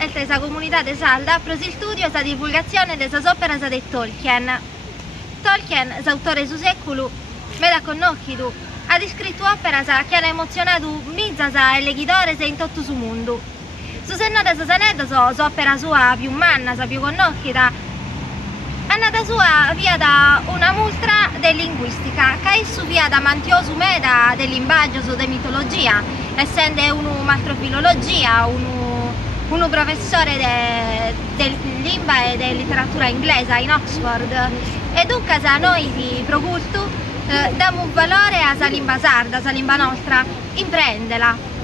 esta comunità de Salda pro il studio e la divulgazione de sas operas de Tolkien. Tolkien, autore su seculu, meda connochidu, ha scritto operas che hanno emozionato mizzas e leghidores in tutto su mondo. Su senno de sos aneddos, s'opera sua più manna, sa più connochida, annata sua via da una multra de linguistica, che esso via da mantiosu meda de linguaggio de mitologia, essendo uno maltrofilologia, uno professore de lingua e de letteratura inglese in Oxford. E dunque a noi di Procultu diamo un valore a sa lingua sarda, sa lingua nostra, imprendela.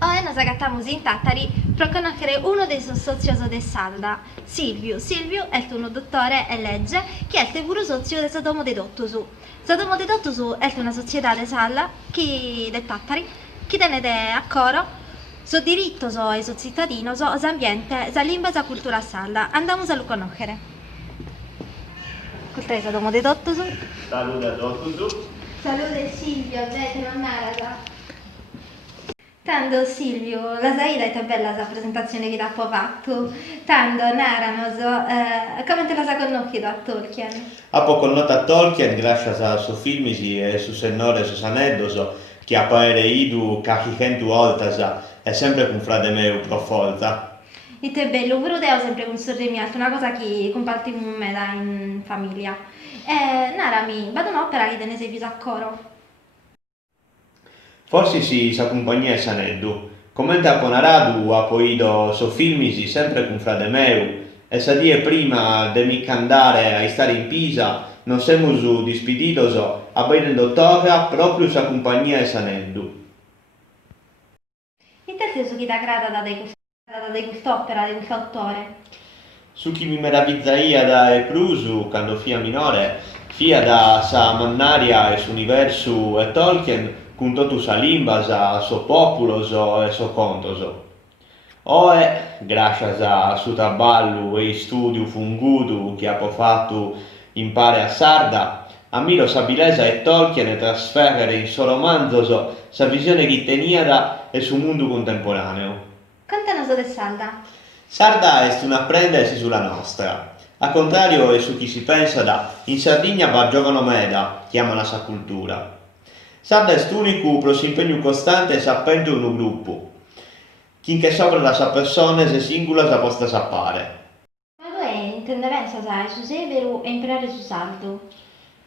Oggi nos agattamos in Tattari per conoscere uno dei suoi soci de Salda, Silviu. Silviu è un dottore e legge che è il puro socio del Domo de Dottusu. Il Domo de Dottusu è una società de Salda, de Tattari, che tiene a coro so diritto e so cittadino, so ambiente, sa lingua e sa cultura salda. Andiamo a lo conoscere. Questa è il Domo de Dottusu. Salute a Dottusu. Salute Silvio, vedete, non era. Tanto Silvio, la Saida è bella la presentazione che ti ha fatto. Tanto narranos, come te la sa conosciuto a Tolkien? Ha poco nota a Tolkien grazie a suoi film e su sennore, su aneddoto, che appare idu cachicentu oltas è sempre con frate meu pro folta. E te bello, pure te ho sempre un sorrimiato, una cosa che compartiamo me da in famiglia. Narami, vado un'opera che te ne sei più a coro? Forse sa compagnia saneddu. Come a Ponaradu ha poido so filmisi sempre con frate meu e sa die prima de mi andare a stare in Pisa non siamo dispedidos a bene il dottore proprio sa compagnia saneddu. E te su chi ti aggrada da quest'opera, di quest'autore? Su chi mi meraviglia da Prusu quando fia minore, fia da sa mannaria e su universo e Tolkien con tutto sa lingua, sa suo popolo e suo conto. Oe, grazie a suo traballo e studio funguto che ha fatto impare a Sarda, ammiro sa bilesa e Tolkien e trasferire in suo romanzo sa visione che tenia e su mondo contemporaneo. Contanos de Salda. Sarda è una prendesi sulla nostra. A contrario è su chi si pensa in Sardegna va giovano meda, chiamano sa cultura. Sarda è l'unico pro impegno costante sapendo un gruppo. Chi che sopra la sa persona se singola sa posta sappare. Ma tu intendevenza sai su Severu e imparare su Sardo?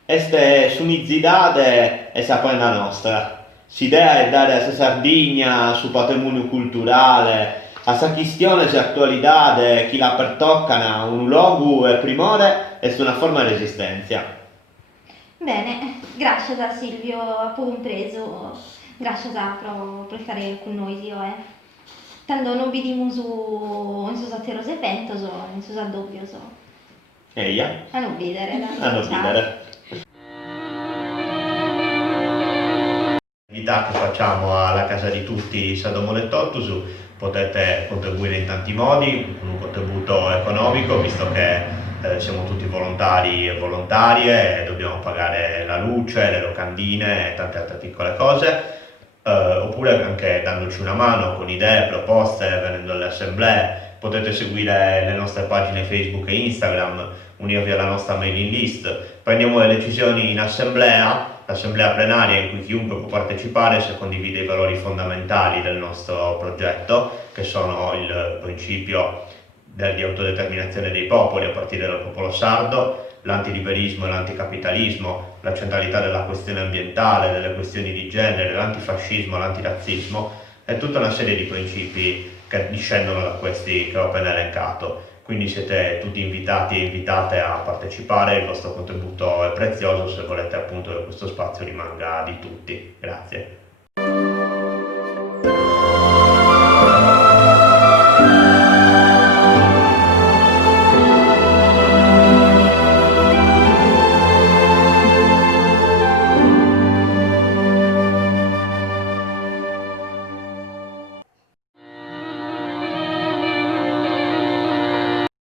Este s'unizzidade e sa prenda nostra. S'idea è dare a sa Sardegna su patrimonio culturale, a sa questione se attualità chi la pertoccana un luogo e primore è una forma di resistenza. Bene, grazie a Silvio, a compreso, grazie per stare con noi, zio. Tanto non vediamo in sus atteros eventos o in sus addobbios. Eia? A non vedere. A non vedere. L'attività che facciamo alla casa di tutti Sadomo Lettottusu potete contribuire in tanti modi, con un contributo economico, visto che siamo tutti volontari e volontarie e dobbiamo pagare la luce, le locandine e tante altre piccole cose, oppure anche dandoci una mano con idee, proposte, venendo alle assemblee. Potete seguire le nostre pagine Facebook e Instagram, unirvi alla nostra mailing list. Prendiamo le decisioni in assemblea, l'assemblea plenaria in cui chiunque può partecipare se condivide i valori fondamentali del nostro progetto, che sono il principio di autodeterminazione dei popoli a partire dal popolo sardo, l'antiliberismo e l'anticapitalismo, la centralità della questione ambientale, delle questioni di genere, l'antifascismo, l'antirazzismo e tutta una serie di principi che discendono da questi che ho appena elencato. Quindi siete tutti invitati e invitate a partecipare, il vostro contributo è prezioso se volete appunto che questo spazio rimanga di tutti. Grazie.